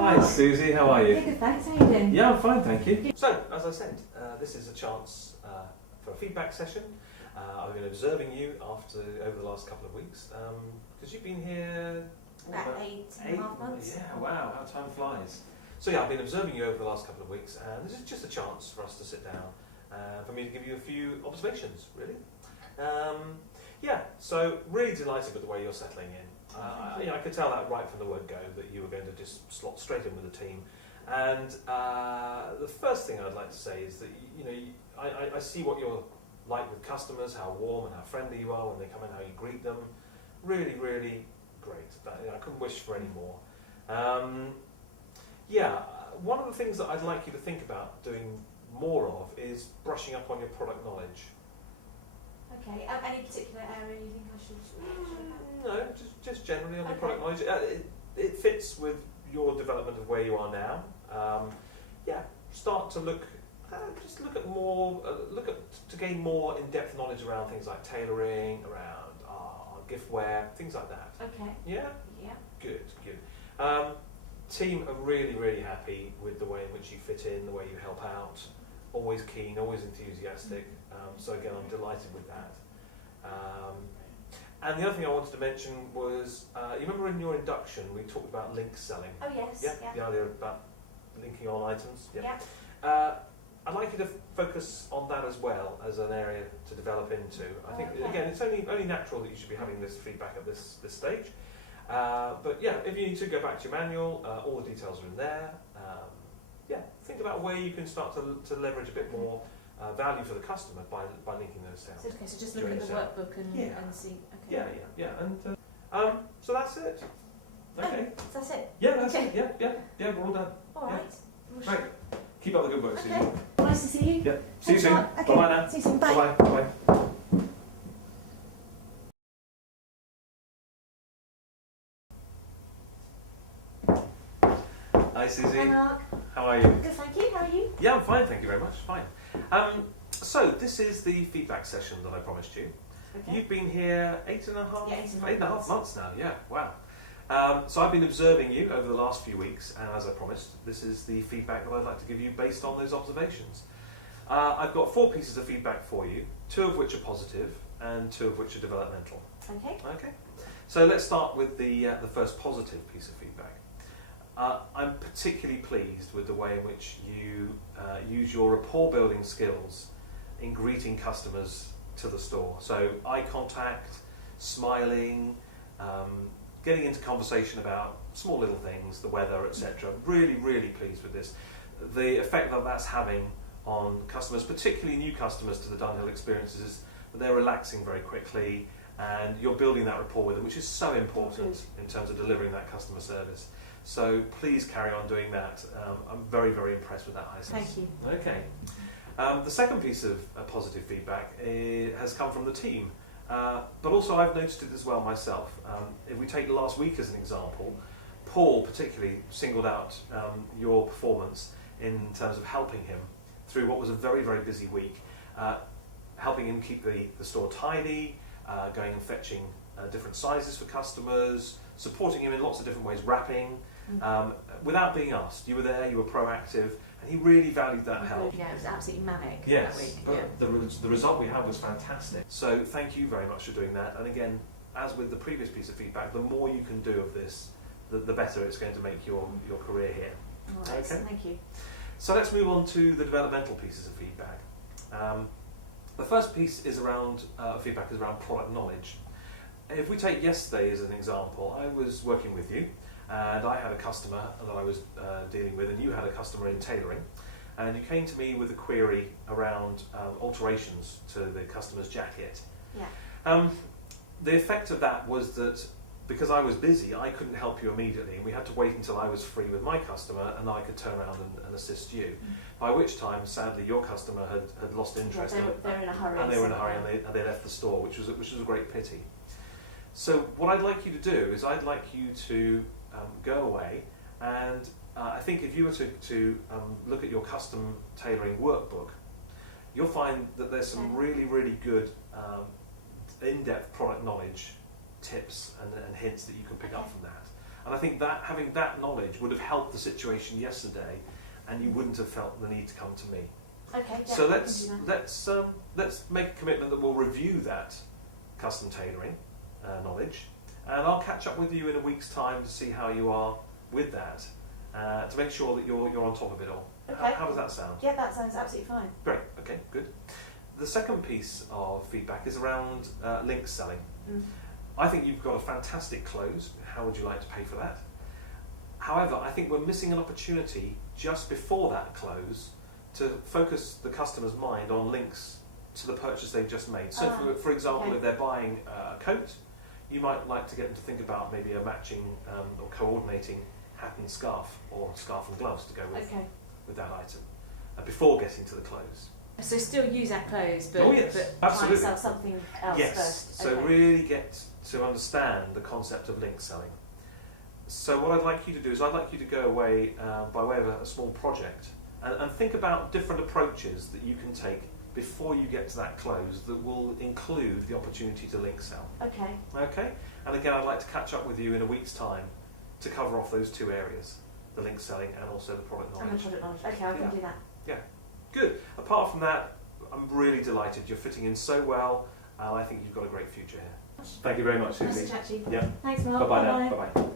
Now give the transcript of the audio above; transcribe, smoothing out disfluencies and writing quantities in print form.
Hi Susie, how are you? Good, thanks. How are you doing? Yeah, I'm fine, thank you. So, as I said, this is a chance for a feedback session. I've been observing you over the last couple of weeks, because you've been here About 8.5 months. Yeah, wow, how time flies. So yeah, I've been observing you over the last couple of weeks, and this is just a chance for us to sit down, for me to give you a few observations, really. Yeah, so really delighted with the way you're settling in. I could tell that right from the word go that you were going to just slot straight in with the team. And the first thing I'd like to say is that I see what you're like with customers, how warm and how friendly you are when they come in, how you greet them. Really, really great. I couldn't wish for any more. One of the things that I'd like you to think about doing more of is brushing up on your product knowledge. Okay. Any particular area you think I should? No, just generally on your product knowledge. It fits with your development of where you are now. Start to look to gain more in-depth knowledge around things like tailoring, around giftware, things like that. Okay. Yeah. Yeah. Good. Team are really, really happy with the way in which you fit in, the way you help out. Always keen, always enthusiastic. So again, I'm delighted with that. And the other thing I wanted to mention was, you remember in your induction we talked about link selling? Oh yes. Yeah. Yeah. The idea about linking on items. Yeah. I'd like you to focus on that as well as an area to develop into. I think again, it's only natural that you should be having this feedback at this stage. But yeah, if you need to go back to your manual, all the details are in there. Think about where you can start to leverage a bit more value for the customer by linking those sales. Okay, so just look at the workbook and see. Okay. Yeah. And so that's it. Okay. Oh, that's it. Yeah, that's it. Yeah. We're all done. All right. Yeah. Great. Keep up the good work, Susie. Okay. Nice to see you. Yeah. See you soon. Okay. Bye bye now. See you soon. Bye. Bye bye. Hi Susie. Hi Mark. How are you? Good, thank you. How are you? Yeah, I'm fine, thank you very much. Fine. So this is the feedback session that I promised you. Okay. You've been here 8.5 8.5 months now. Yeah, wow. So I've been observing you over the last few weeks, and as I promised, this is the feedback that I'd like to give you based on those observations. I've got 4 pieces of feedback for you, 2 of which are positive and 2 of which are developmental. Okay. So let's start with the first positive piece of feedback. I'm particularly pleased with the way in which you use your rapport building skills in greeting customers to the store. So eye contact, smiling, getting into conversation about small little things, the weather, etc. Really, really pleased with this. The effect that that's having on customers, particularly new customers to the Dunhill experiences, is that they're relaxing very quickly and you're building that rapport with them, which is so important in terms of delivering that customer service. So please carry on doing that. I'm very, very impressed with that, Isis. Thank you. Okay. The second piece of positive feedback has come from the team, but also I've noticed it as well myself. If we take last week as an example, Paul particularly singled out your performance in terms of helping him through what was a very, very busy week, helping him keep the store tidy, going and fetching different sizes for customers, supporting him in lots of different ways, wrapping, without being asked. You were there, you were proactive, and he really valued that help. Yeah, it was absolutely manic Yes, that week. but the result we had was fantastic. So thank you very much for doing that. And again, as with the previous piece of feedback, the more you can do of this, the better it's going to make your career here. All right, Okay. thank you. So let's move on to the developmental pieces of feedback. The first piece is around feedback is around product knowledge. If we take yesterday as an example, I was working with you and I had a customer that I was dealing with, and you had a customer in tailoring, and you came to me with a query around alterations to the customer's jacket. Yeah. The effect of that was that because I was busy, I couldn't help you immediately, and we had to wait until I was free with my customer and I could turn around and assist you. By which time, sadly, your customer had lost interest. Yeah, they're in a hurry. And they were in a hurry, and they left the store, which was a great pity. So what I'd like you to do is I'd like you to go away, and I think if you were to look at your custom tailoring workbook, you'll find that there's some really, really good in-depth product knowledge tips and hints that you can pick up from that. And I think that having that knowledge would have helped the situation yesterday, and you wouldn't have felt the need to come to me. Okay. Yeah, So I can do that. let's make a commitment that we'll review that custom tailoring knowledge, and I'll catch up with you in a week's time to see how you are with that, to make sure that you're on top of it all. Okay. How does that sound? Yeah, that sounds absolutely fine. Great. Okay. Good. The second piece of feedback is around link selling. Mm. I think you've got a fantastic close. How would you like to pay for that? However, I think we're missing an opportunity just before that close to focus the customer's mind on links to the purchase they've just made. So, for example, okay. if they're buying a coat, you might like to get them to think about maybe a matching or coordinating hat and scarf, or scarf and gloves to go with that item before getting to the close. So still use our clothes, but, Oh, yes, but absolutely. try and sell something else Yes, first. so really get to understand the concept of link selling. So what I'd like you to do is I'd like you to go away by way of a small project and think about different approaches that you can take before you get to that close that will include the opportunity to link sell. Okay. Okay? And again, I'd like to catch up with you in a week's time to cover off those two areas, the link selling and also the product knowledge. And the product knowledge. Okay, I can do that. Yeah, good. Apart from that, I'm really delighted. You're fitting in so well, and I think you've got a great future here. Thank you very much, Nice Susie. to chat to you. Yeah. Thanks, Mark. Bye-bye now. Bye-bye.